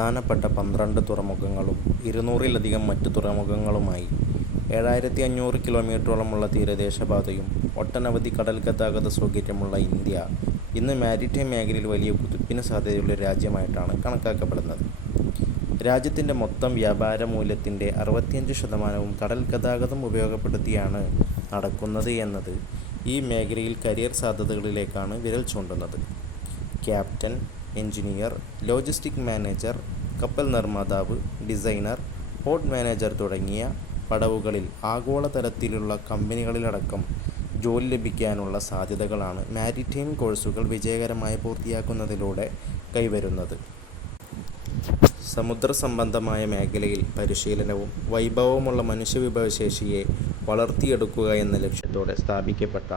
പ്രധാനപ്പെട്ട പന്ത്രണ്ട് തുറമുഖങ്ങളും ഇരുന്നൂറിലധികം മറ്റ് തുറമുഖങ്ങളുമായി ഏഴായിരത്തി അഞ്ഞൂറ് കിലോമീറ്ററോളമുള്ള തീരദേശപാതയും ഒട്ടനവധി കടൽ ഗതാഗത സൗകര്യമുള്ള ഇന്ത്യ ഇന്ന് മാരിടൈം മേഖലയിൽ വലിയ കുതിപ്പിന് സാധ്യതയുള്ള രാജ്യമായിട്ടാണ് കണക്കാക്കപ്പെടുന്നത്. രാജ്യത്തിന്റെ മൊത്തം വ്യാപാര മൂല്യത്തിന്റെ അറുപത്തിയഞ്ച് ശതമാനവും കടൽ ഗതാഗതം ഉപയോഗപ്പെടുത്തിയാണ് നടക്കുന്നത് എന്നത് ഈ മേഖലയിൽ കരിയർ സാധ്യതകളിലേക്കാണ് വിരൽ ചൂണ്ടുന്നത്. ക്യാപ്റ്റൻ എഞ്ചിനീയർ ലോജിസ്റ്റിക് മാനേജർ കപ്പൽ നിർമ്മാതാവ് ഡിസൈനർ പോർട്ട് മാനേജർ തുടങ്ങിയ പടവുകളിൽ ആഗോളതലത്തിലുള്ള കമ്പനികളിലടക്കം ജോലി ലഭിക്കാനുള്ള സാധ്യതകളാണ് മാരിടൈം കോഴ്സുകൾ വിജയകരമായി പൂർത്തിയാക്കുന്നതിലൂടെ കൈവരുന്നത്. സമുദ്ര സംബന്ധമായ മേഖലയിൽ പരിശീലനവും വൈഭവമുള്ള മനുഷ്യവിഭവശേഷിയെ വളർത്തിയെടുക്കുക എന്ന ലക്ഷ്യത്തോടെ സ്ഥാപിക്കപ്പെട്ട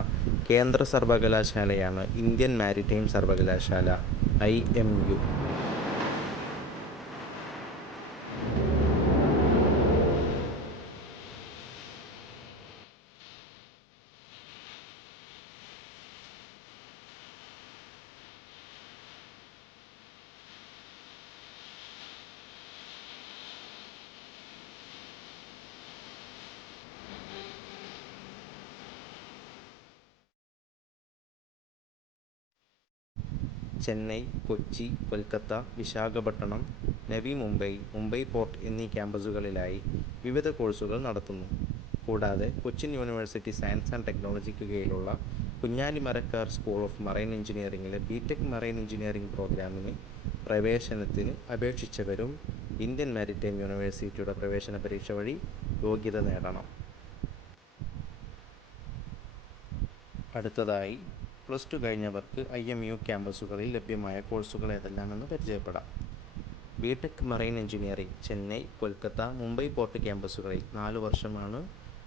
കേന്ദ്ര സർവകലാശാലയാണ് ഇന്ത്യൻ മാരിടൈം സർവകലാശാല I M U. Chennai Kochi Kolkata Visakhapatnam Navi Mumbai Mumbai port എന്നീ ക്യാമ്പസുകളിലായി വിവിധ കോഴ്സുകൾ നടത്തുന്നു. കൂടാതെ കൊച്ചിൻ യൂണിവേഴ്സിറ്റി സയൻസ് ആൻഡ് ടെക്നോളജിക്ക് കീഴിലുള്ള കുഞ്ഞാലിമരക്കാർ സ്കൂൾ ഓഫ് മറൈൻ എഞ്ചിനീയറിംഗിലെ ബി ടെക് മറൈൻ എഞ്ചിനീയറിംഗ് പ്രോഗ്രാമിന് പ്രവേശനത്തിന് അപേക്ഷിച്ചവരും ഇന്ത്യൻ മാരിടൈം യൂണിവേഴ്സിറ്റിയുടെ പ്രവേശന പരീക്ഷ വഴി യോഗ്യത നേടണം. അടുത്തതായി പ്ലസ് ടു കഴിഞ്ഞവർക്ക് ഐ എം യു ക്യാമ്പസുകളിൽ ലഭ്യമായ കോഴ്സുകൾ ഏതെല്ലാമെന്ന് പരിചയപ്പെടാം. B tech marine engineering Chennai Kolkata Mumbai port ക്യാമ്പസുകളിൽ നാല് വർഷമാണ്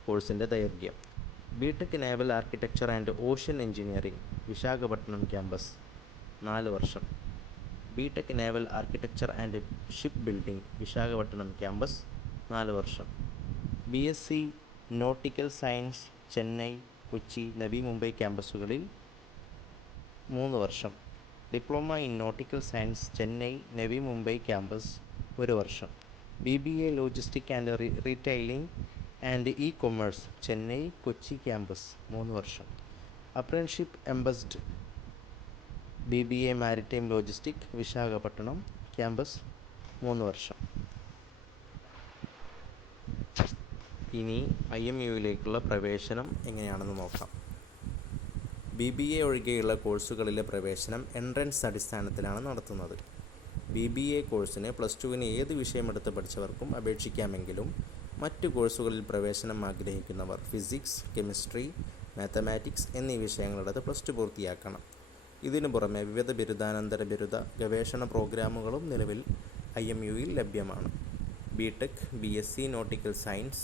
കോഴ്സിന്റെ ദൈർഘ്യം. B tech naval architecture and ocean engineering Visakhapatnam campus നാല് വർഷം. B tech naval architecture and shipbuilding Visakhapatnam campus നാല് വർഷം. B S C nautical science Chennai Kochi Navi Mumbai ക്യാമ്പസുകളിൽ മൂന്ന് വർഷം. Diploma in nautical science Chennai Navi Mumbai campus ഒരു വർഷം. B B A logistic and retailing and E commerce Chennai Kochi campus മൂന്ന് വർഷം. Apprenticeship embedded B B A maritime logistic Visakhapatnam campus മൂന്ന് വർഷം. ഇനി ഐ എം യുവിലേക്കുള്ള പ്രവേശനം എങ്ങനെയാണെന്ന് നോക്കാം. ബി ബി എ ഒഴികെയുള്ള കോഴ്സുകളിലെ പ്രവേശനം എൻട്രൻസ് അടിസ്ഥാനത്തിലാണ് നടത്തുന്നത്. ബി ബി എ കോഴ്സിന് പ്ലസ് ടുവിന് ഏത് വിഷയമെടുത്ത് പഠിച്ചവർക്കും അപേക്ഷിക്കാമെങ്കിലും മറ്റു കോഴ്സുകളിൽ പ്രവേശനം ആഗ്രഹിക്കുന്നവർ ഫിസിക്സ് കെമിസ്ട്രി മാത്തമാറ്റിക്സ് എന്നീ വിഷയങ്ങളെടുത്ത് പ്ലസ് ടു പൂർത്തിയാക്കണം. ഇതിനു പുറമെ വിവിധ ബിരുദാനന്തര ബിരുദ ഗവേഷണ പ്രോഗ്രാമുകളും നിലവിൽ ഐ എം യുയിൽ ലഭ്യമാണ്. B tech B S C nautical science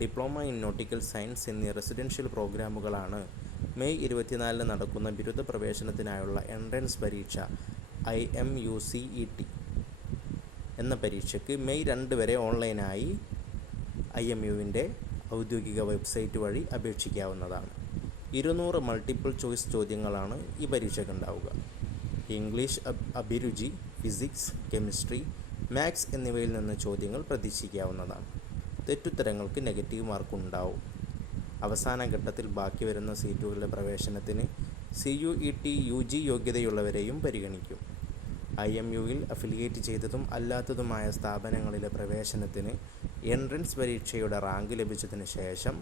diploma in nautical science എന്നീ റെസിഡൻഷ്യൽ പ്രോഗ്രാമുകളാണ് മെയ് ഇരുപത്തിനാലിന് നടക്കുന്ന ബിരുദ പ്രവേശനത്തിനായുള്ള എൻട്രൻസ് പരീക്ഷ I M U C E T എന്ന പരീക്ഷയ്ക്ക് മെയ് രണ്ട് വരെ ഓൺലൈനായി ഐ എം യുവിന്റെ ഔദ്യോഗിക വെബ്സൈറ്റ് വഴി അപേക്ഷിക്കാവുന്നതാണ്. ഇരുന്നൂറ് മൾട്ടിപ്പിൾ ചോയ്സ് ചോദ്യങ്ങളാണ് ഈ പരീക്ഷയ്ക്ക് ഉണ്ടാവുക. ഇംഗ്ലീഷ് അഭിരുചി ഫിസിക്സ് കെമിസ്ട്രി മാത്സ് എന്നിവയിൽ നിന്ന് ചോദ്യങ്ങൾ പ്രതീക്ഷിക്കാവുന്നതാണ്. തെറ്റുത്തരങ്ങൾക്ക് നെഗറ്റീവ് മാർക്ക് ഉണ്ടാവും. അവസാന ഘട്ടത്തിൽ ബാക്കി വരുന്ന സീറ്റുകളുടെ പ്രവേശനത്തിന് C U E T U G യോഗ്യതയുള്ളവരെയും പരിഗണിക്കും. ഐ എം യുയിൽ അഫിലിയേറ്റ് ചെയ്തതും അല്ലാത്തതുമായ സ്ഥാപനങ്ങളിലെ പ്രവേശനത്തിന് എൻട്രൻസ് പരീക്ഷയുടെ റാങ്ക് ലഭിച്ചതിന് ശേഷം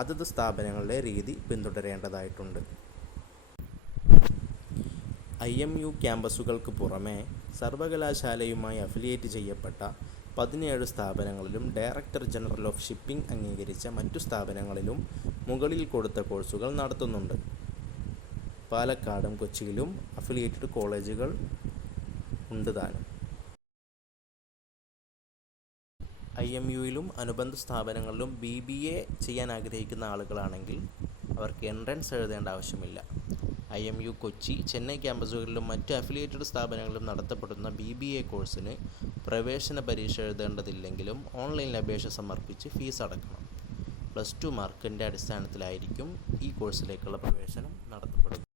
അതത് സ്ഥാപനങ്ങളുടെ രീതി പിന്തുടരേണ്ടതായിട്ടുണ്ട്. ഐ എം യു ക്യാമ്പസുകൾക്ക് പുറമെ സർവകലാശാലയുമായി അഫിലിയേറ്റ് ചെയ്യപ്പെട്ട പതിനേഴ് സ്ഥാപനങ്ങളിലും ഡയറക്ടർ ജനറൽ ഓഫ് ഷിപ്പിംഗ് അംഗീകരിച്ച മറ്റു സ്ഥാപനങ്ങളിലും മുകളിൽ കൊടുത്ത കോഴ്സുകൾ നടത്തുന്നുണ്ട്. പാലക്കാടും കൊച്ചിയിലും അഫിലിയേറ്റഡ് കോളേജുകൾ ഉണ്ട് താനും. ഐ എം യുയിലും അനുബന്ധ സ്ഥാപനങ്ങളിലും ബി ബി എ ചെയ്യാൻ ആഗ്രഹിക്കുന്ന ആളുകളാണെങ്കിൽ അവർക്ക് എൻട്രൻസ് എഴുതേണ്ട ആവശ്യമില്ല. I M U Kochi Chennai ക്യാമ്പസുകളിലും മറ്റ് അഫിലിയേറ്റഡ് സ്ഥാപനങ്ങളിലും നടത്തപ്പെടുന്ന ബി ബി എ കോഴ്സിന് പ്രവേശന പരീക്ഷ എഴുതേണ്ടതില്ലെങ്കിലും ഓൺലൈനിൽ അപേക്ഷ സമർപ്പിച്ച് ഫീസ് അടക്കണം. പ്ലസ് ടു മാർക്കിന്റെ അടിസ്ഥാനത്തിലായിരിക്കും ഈ കോഴ്സിലേക്കുള്ള പ്രവേശനം നടത്തപ്പെടുന്നത്.